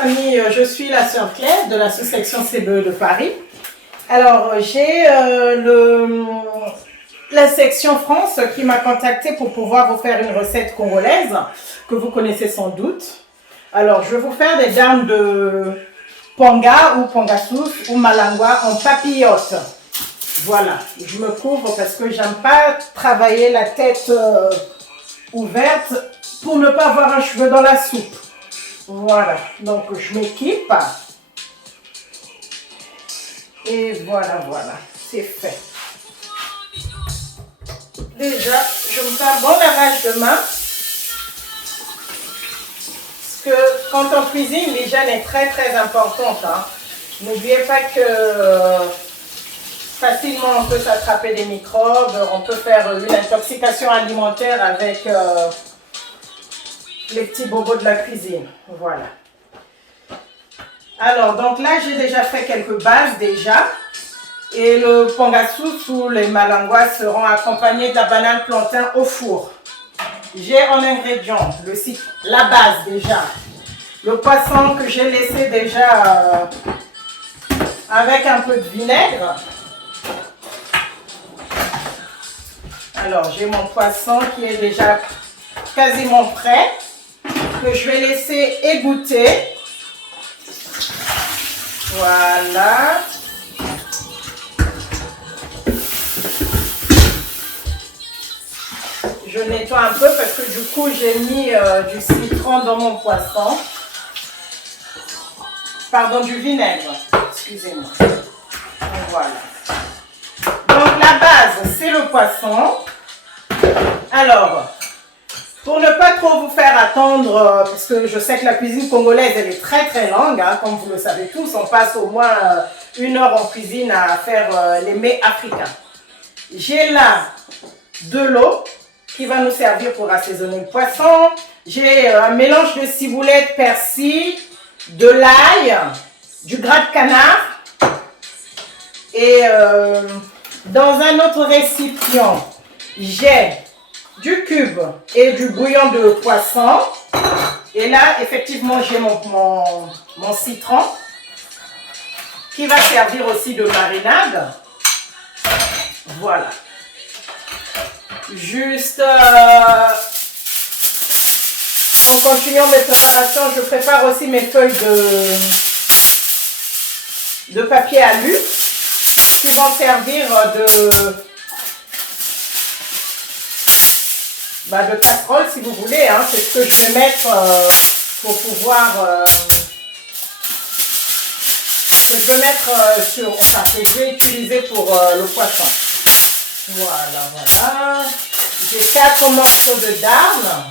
famille, je suis la sœur Claire de la sous-section CBE de Paris. Alors, j'ai la section France qui m'a contacté pour pouvoir vous faire une recette congolaise que vous connaissez sans doute. Alors, je vais vous faire des dames de panga ou pangasous ou malangwa en papillote. Voilà, je me couvre parce que j'aime pas travailler la tête ouverte pour ne pas avoir un cheveu dans la soupe. Voilà, donc je m'équipe. Et voilà, c'est fait. Déjà, je me fais un bon lavage de main. Parce que quand on cuisine, l'hygiène est très importante. Hein. N'oubliez pas que facilement on peut s'attraper des microbes, on peut faire une intoxication alimentaire avec les petits bobos de la cuisine. Voilà. Alors, donc là, j'ai déjà fait quelques bases déjà. Et le pangasous ou les malangwas seront accompagnés de la banane plantain au four. J'ai en ingrédients la base déjà. Le poisson que j'ai laissé déjà avec un peu de vinaigre. Alors, j'ai mon poisson qui est déjà quasiment prêt, que je vais laisser égoutter. Voilà. Je nettoie un peu parce que du coup, j'ai mis du citron dans mon poisson. Pardon, du vinaigre. Excusez-moi. Voilà. Donc, la base, c'est le poisson. Alors, pour ne pas trop vous faire attendre, parce que je sais que la cuisine congolaise, elle est très longue, hein, comme vous le savez tous. On passe au moins 1 heure en cuisine à faire les mets africains. J'ai là de l'eau qui va nous servir pour assaisonner le poisson. J'ai un mélange de ciboulette, persil, de l'ail, du gras de canard. Et dans un autre récipient, j'ai du cube et du bouillon de poisson. Et là, effectivement, j'ai mon citron qui va servir aussi de marinade. Voilà. Juste en continuant mes préparations, je prépare aussi mes feuilles de papier alu qui vont servir de casserole si vous voulez. Hein. C'est ce que je vais mettre pour pouvoir... que je vais mettre que je vais utiliser pour le poisson. Voilà. J'ai 4 morceaux de dame.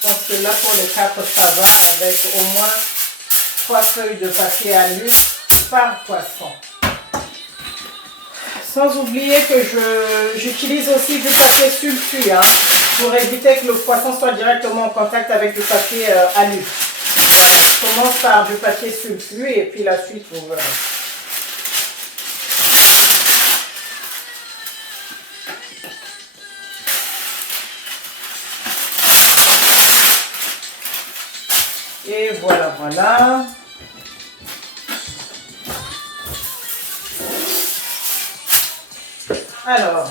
Je pense que là pour les 4 ça va avec au moins 3 feuilles de papier alu par poisson. Sans oublier que j'utilise aussi du papier sulfu hein, pour éviter que le poisson soit directement en contact avec du papier alu. Voilà, je commence par du papier sulfu et puis la suite vous verrez. Et voilà. Alors,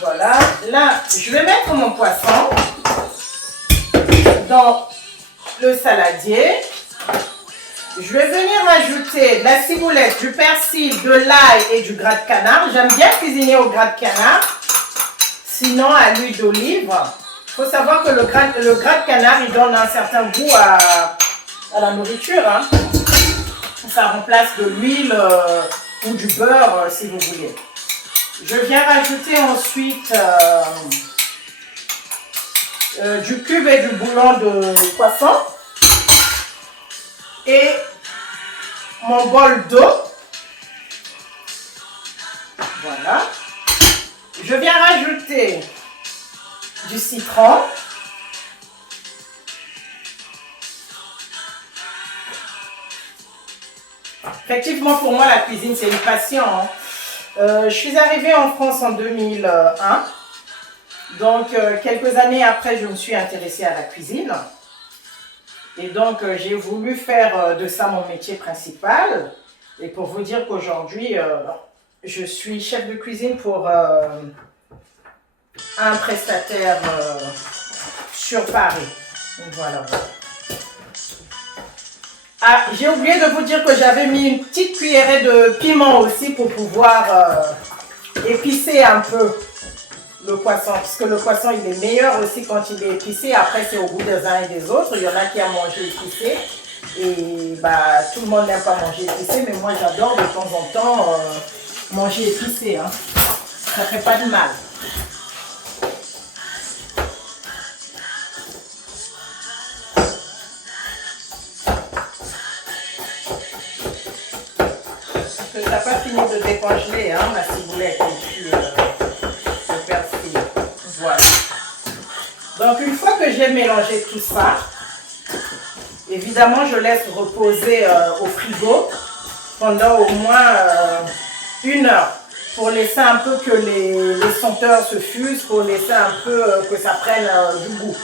voilà. Là, je vais mettre mon poisson dans le saladier. Je vais venir ajouter de la ciboulette, du persil, de l'ail et du gras de canard. J'aime bien cuisiner au gras de canard, sinon à l'huile d'olive. Il faut savoir que le gras de canard, il donne un certain goût à la nourriture. Hein. Ça remplace de l'huile ou du beurre, si vous voulez. Je viens rajouter ensuite du cube et du bouillon de poisson. Et mon bol d'eau. Voilà. Je viens rajouter du citron. Effectivement, pour moi, la cuisine, c'est une passion. Hein. Je suis arrivée en France en 2001. Donc, quelques années après, je me suis intéressée à la cuisine. Et donc, j'ai voulu faire de ça mon métier principal. Et pour vous dire qu'aujourd'hui, je suis chef de cuisine pour un prestataire sur Paris. Donc, voilà. Ah, j'ai oublié de vous dire que j'avais mis une petite cuillerée de piment aussi pour pouvoir épicer un peu le poisson. Parce que le poisson, il est meilleur aussi quand il est épicé. Après, c'est au goût des uns et des autres. Il y en a qui aiment manger épicé. Et bah, tout le monde n'aime pas manger épicé. Mais moi, j'adore de temps en temps manger épicé. Hein. Ça fait pas de mal. Ça n'a pas fini de décongeler, hein, ma ciboulette et puis le persil. Voilà. Donc, une fois que j'ai mélangé tout ça, évidemment, je laisse reposer au frigo pendant au moins 1 heure pour laisser un peu que les senteurs se fusent, pour laisser un peu que ça prenne du goût.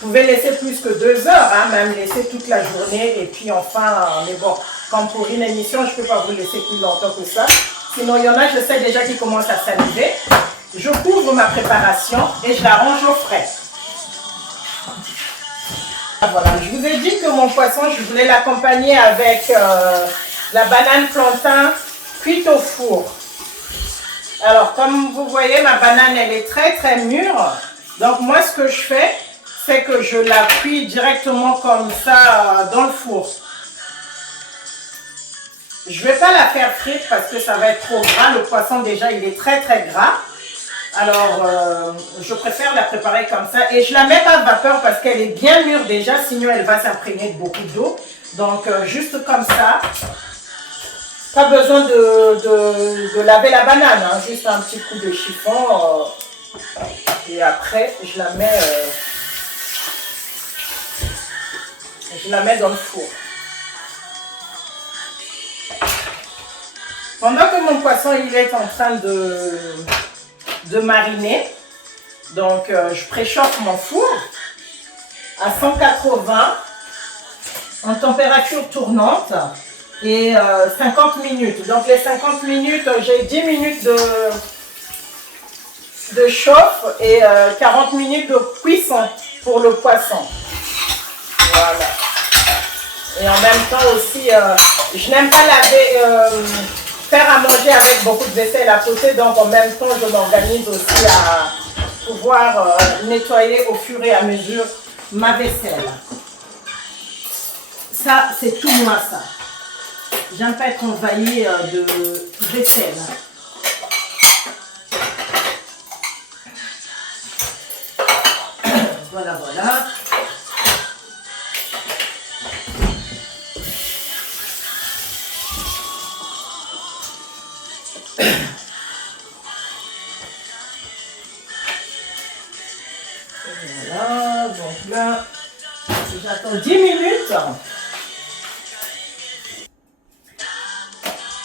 Vous pouvez laisser plus que 2 heures, hein, même laisser toute la journée et puis enfin, mais bon, comme pour une émission, je ne peux pas vous laisser plus longtemps que ça. Sinon, il y en a, je sais déjà qui commencent à saliver. Je couvre ma préparation et je la range au frais. Voilà, je vous ai dit que mon poisson, je voulais l'accompagner avec la banane plantain cuite au four. Alors, comme vous voyez, ma banane, elle est très très mûre. Donc, moi, ce que je fais, c'est que je la cuis directement comme ça dans le four. Je ne vais pas la faire frite parce que ça va être trop gras. Le poisson, déjà, il est très très gras. Alors, je préfère la préparer comme ça. Et je ne la mets pas à vapeur parce qu'elle est bien mûre déjà. Sinon, elle va s'imprégner de beaucoup d'eau. Donc, juste comme ça. Pas besoin de laver la banane. Hein, juste un petit coup de chiffon. Et après, je la mets dans le four. Pendant que mon poisson il est en train de mariner, donc je préchauffe mon four à 180 en température tournante et 50 minutes. Donc les 50 minutes, j'ai 10 minutes de chauffe et 40 minutes de cuisson pour le poisson. Voilà. Et en même temps aussi, je n'aime pas faire à manger avec beaucoup de vaisselle à côté, donc en même temps, je m'organise aussi à pouvoir nettoyer au fur et à mesure ma vaisselle. Ça, c'est tout moi, ça. J'aime pas être envahie de vaisselle. Voilà, voilà. Voilà, donc là, j'attends 10 minutes.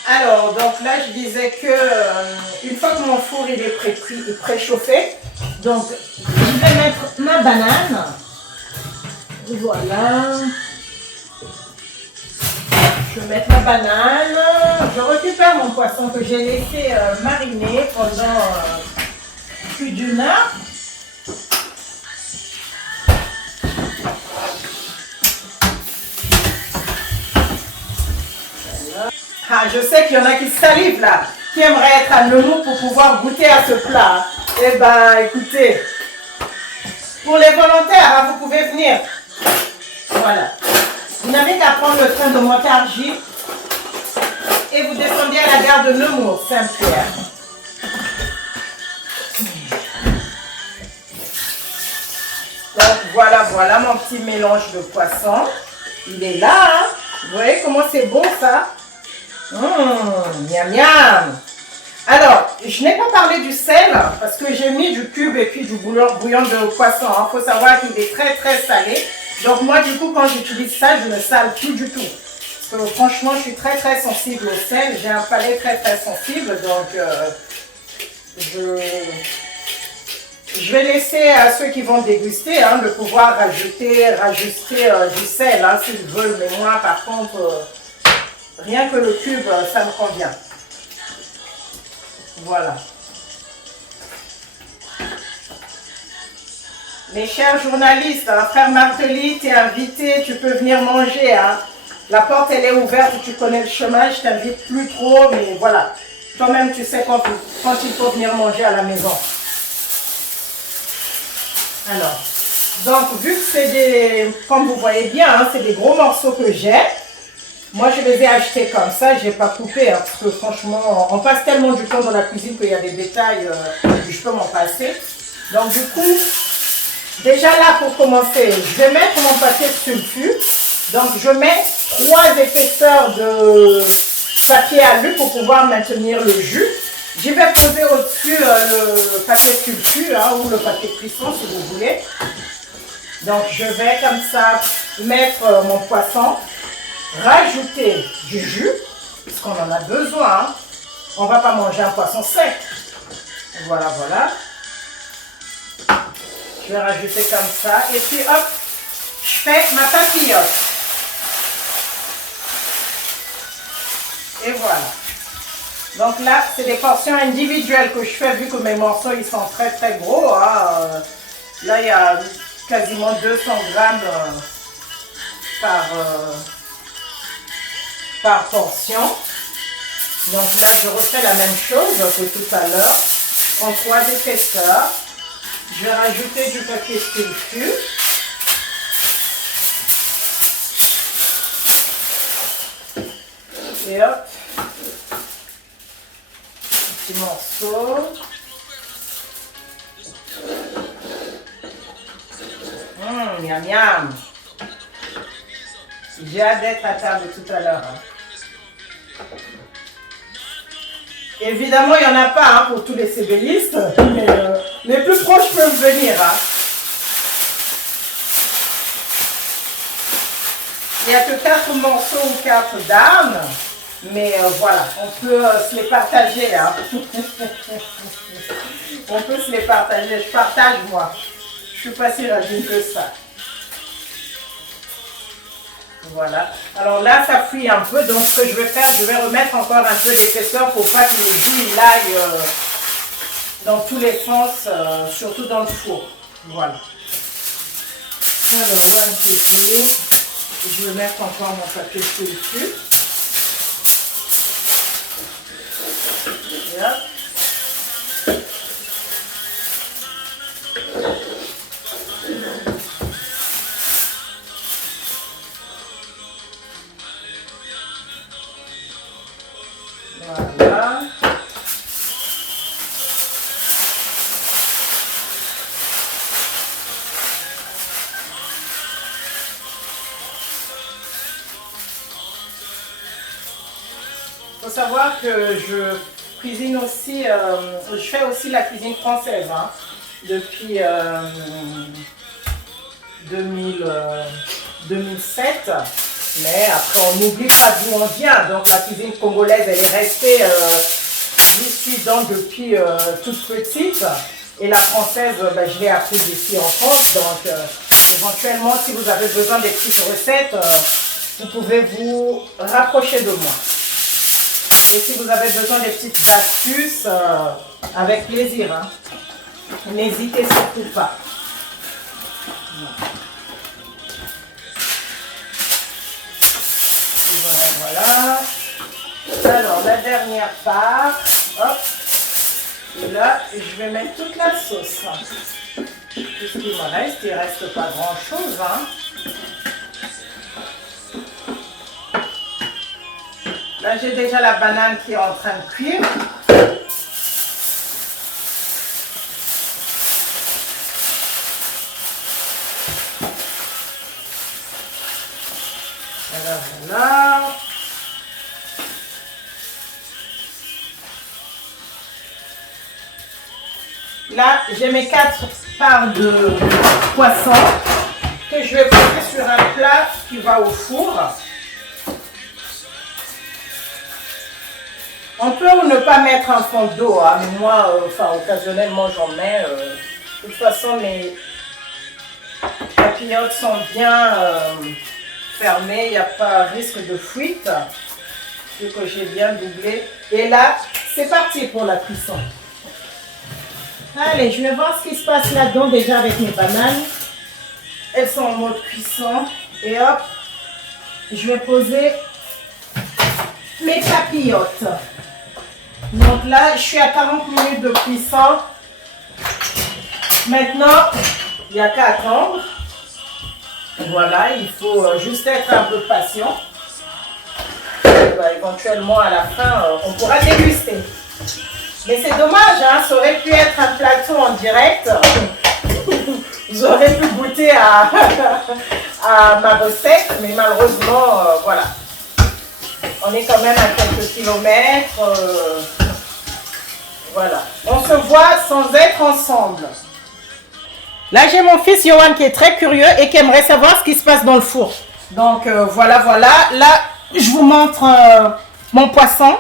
Alors, donc là, je disais que une fois que mon four il est préchauffé, donc je vais mettre ma banane. Voilà. Je vais mettre ma banane. Je récupère mon poisson que j'ai laissé mariner pendant plus d'1 heure. Ah, je sais qu'il y en a qui salivent là, qui aimeraient être à Nemours pour pouvoir goûter à ce plat. Eh ben, écoutez, pour les volontaires, hein, vous pouvez venir. Voilà. Vous n'avez qu'à prendre le train de Montargis et vous descendez à la gare de Nemours, Saint-Pierre. Donc voilà, voilà mon petit mélange de poisson. Il est là, hein. Vous voyez comment c'est bon ça? Miam miam. Alors, je n'ai pas parlé du sel parce que j'ai mis du cube et puis du bouillon de poisson. Il faut savoir qu'il est très très salé. Donc moi du coup quand j'utilise ça, je ne sale plus du tout. Parce que franchement je suis très très sensible au sel. J'ai un palais très très sensible. Donc Je vais laisser à ceux qui vont déguster hein, de pouvoir rajuster du sel hein, s'ils veulent. Mais moi, par contre, rien que le cube, ça me convient. Voilà. Mes chers journalistes, hein, frère Martelly, tu es invité, tu peux venir manger. Hein. La porte, elle est ouverte, tu connais le chemin, je t'invite plus trop, mais voilà. Toi-même, tu sais quand il faut venir manger à la maison. Alors, donc, vu que c'est des, comme vous voyez bien, hein, c'est des gros morceaux que j'ai, moi, je les ai achetés comme ça, je n'ai pas coupé, hein, parce que franchement, on passe tellement du temps dans la cuisine qu'il y a des détails que je peux m'en passer. Donc, du coup, déjà là, pour commencer, je vais mettre mon papier sulfure. Donc, je mets 3 épaisseurs de papier alu pour pouvoir maintenir le jus. Je vais poser au-dessus le papier sulfure hein, ou le papier cuisson si vous voulez. Donc, je vais comme ça mettre mon poisson, rajouter du jus, parce qu'on en a besoin. Hein. On ne va pas manger un poisson sec. Voilà, voilà. Je vais rajouter comme ça. Et puis, hop, je fais ma papillote. Et voilà. Donc là, c'est des portions individuelles que je fais vu que mes morceaux, ils sont très très gros. Hein. Là, il y a quasiment 200 grammes par portion. Donc là, je refais la même chose que tout à l'heure. En 3 épaisseurs. Je vais rajouter du papier sulfure. Et hop. Petit morceau. Miam miam. J'ai hâte d'être à table tout à l'heure. Hein. Évidemment, il n'y en a pas hein, pour tous les CBistes, mais les plus proches peuvent venir. Hein. Il n'y a que 4 morceaux ou 4 dames, mais voilà, on peut se les partager. Hein. On peut se les partager. Je partage moi. Je suis pas si ravine que ça. Voilà. Alors là, ça fuit un peu. Donc, ce que je vais faire, je vais remettre encore un peu d'épaisseur pour pas que le jus il aille dans tous les sens, surtout dans le four. Voilà. Alors, voilà toujours. Je vais mettre encore mon papier sulfure. Et hop. Voilà. Il faut savoir que je cuisine aussi, je fais aussi la cuisine française hein, depuis 2007. Mais après, on n'oublie pas d'où on vient. Donc, la cuisine congolaise, elle est restée, j'y suis dedans depuis toute petite. Et la française, ben, je l'ai apprise ici en France. Donc, éventuellement, si vous avez besoin des petites recettes, vous pouvez vous rapprocher de moi. Et si vous avez besoin des petites astuces, avec plaisir. Hein. N'hésitez surtout pas. Voilà. Alors, la dernière part. Hop. Et là, je vais mettre toute la sauce. Tout ce qui me reste, il ne reste pas grand-chose. Hein. Là, j'ai déjà la banane qui est en train de cuire. Voilà. Là, j'ai mes 4 parts de poisson que je vais poser sur un plat qui va au four. On peut ou ne pas mettre un fond d'eau, hein, mais moi, occasionnellement, j'en mets. De toute façon, mes papillotes sont bien fermées. Il n'y a pas risque de fuite. Vu que j'ai bien doublé. Et là, c'est parti pour la cuisson. Allez, je vais voir ce qui se passe là-dedans déjà avec mes bananes. Elles sont en mode cuisson. Et hop, je vais poser mes papillotes. Donc là, je suis à 40 minutes de cuisson. Maintenant, il n'y a qu'à attendre. Voilà, il faut juste être un peu patient. Éventuellement, à la fin, on pourra déguster. Mais c'est dommage, hein, ça aurait pu être un plateau en direct. Vous aurez pu goûter à ma recette, mais malheureusement, voilà. On est quand même à quelques kilomètres. Voilà. On se voit sans être ensemble. Là, j'ai mon fils Johan qui est très curieux et qui aimerait savoir ce qui se passe dans le four. Donc, voilà. Là, je vous montre mon poisson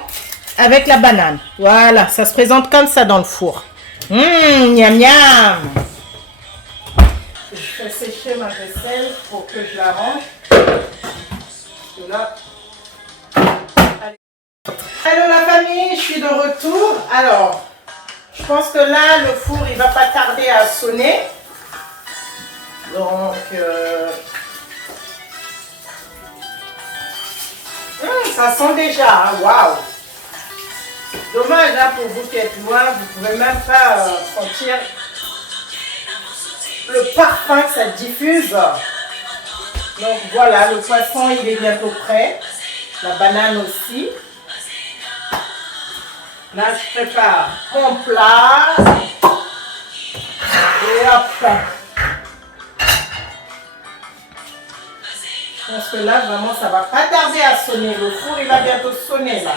avec la banane. Voilà, ça se présente comme ça dans le four. Miam miam. Je fais sécher ma vaisselle pour que je la range. Là. Allô la famille, je suis de retour. Alors, je pense que là, le four, il va pas tarder à sonner. Donc, ça sent déjà, hein, waouh. Dommage, hein, pour vous qui êtes loin, vous ne pouvez même pas sentir le parfum que ça diffuse. Donc voilà, le poisson, il est bientôt prêt. La banane aussi. Là, je prépare mon plat. Et hop. Je pense que là, vraiment, ça va pas tarder à sonner. Le four, il va bientôt sonner, là.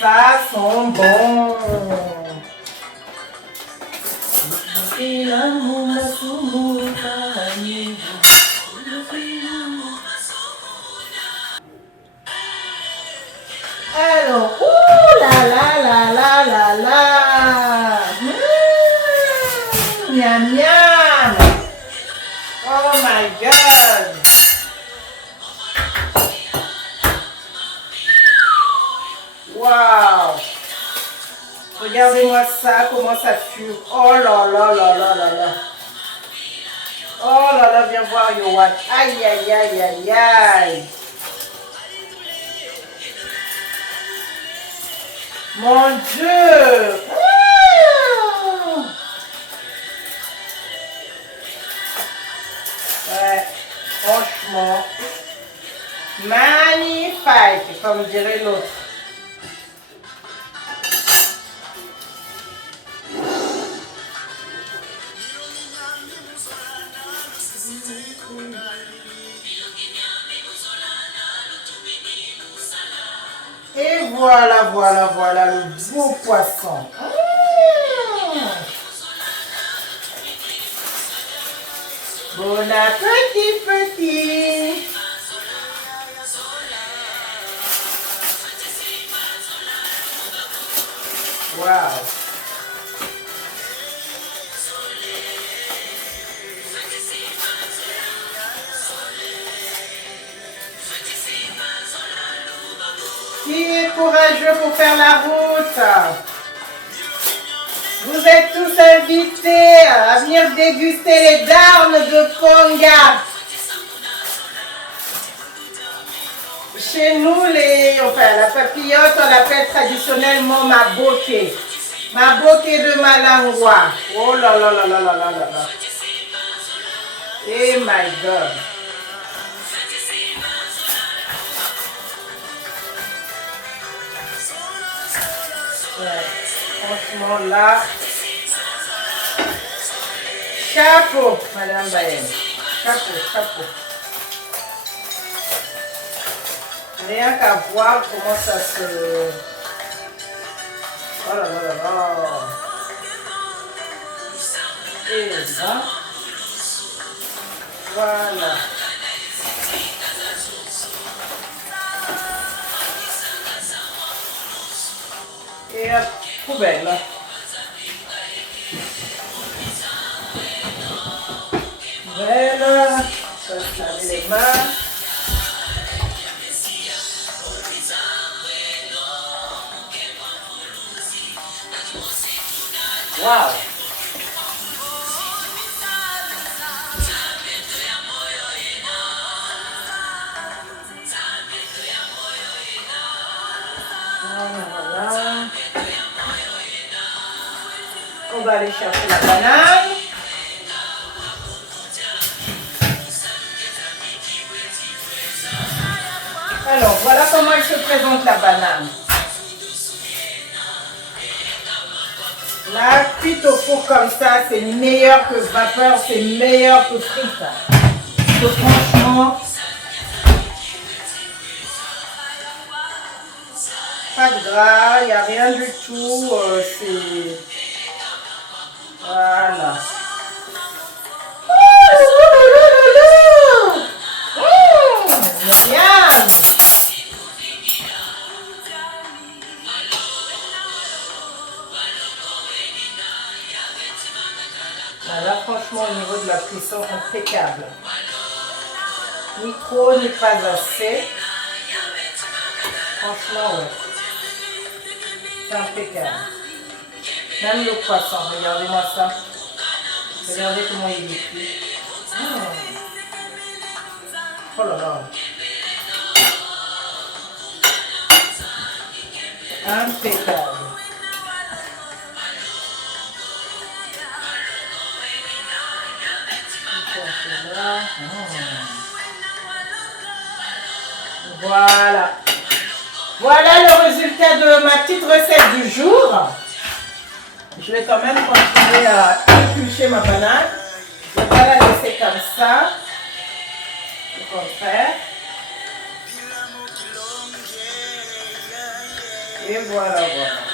Ça sent bon. Alors, ouh là là là là là là. Miam miam. Oh my God. Wow. Regardez-moi ça, comment ça fume. Oh là là là là là là. Oh là là, viens voir Yohan. Aïe aïe aïe aïe aïe. Mon Dieu. Ouais, franchement, magnifique, comme dirait l'autre. Et voilà le beau poisson. Bon appétit, petit. Wow. Qui est courageux pour faire la route? Vous êtes tous invités à venir déguster les darnes de Konga. Chez nous, la papillote, on l'appelle traditionnellement maboke. Maboke de Malangwa. Oh là là là là là là là. Oh my God. Ouais, franchement là, chapeau, Madame Bayen. Chapeau. Rien qu'à voir comment ça se... Oh là là là là. Et là, voilà. Et hop, poubelle. Voilà. Je vais se laver les mains. Wow. Voilà. On va aller chercher la banane. Alors, voilà comment elle se présente la banane. Là, cuite au four comme ça, c'est meilleur que vapeur, c'est meilleur que frite. Parce que franchement, pas de gras, il n'y a rien du tout. C'est... Voilà. Miam. Là, franchement, au niveau de la cuisson, impeccable. Ni trop, ni pas assez. Franchement, ouais. C'est impeccable. Même le poisson, regardez-moi ça. Regardez comment il est cuit. Oh là là. Impeccable. Voilà. Voilà le résultat de ma petite recette du jour. Je vais quand même continuer à éplucher ma banane. Je ne vais pas la laisser comme ça. Au contraire. Et voilà, voilà.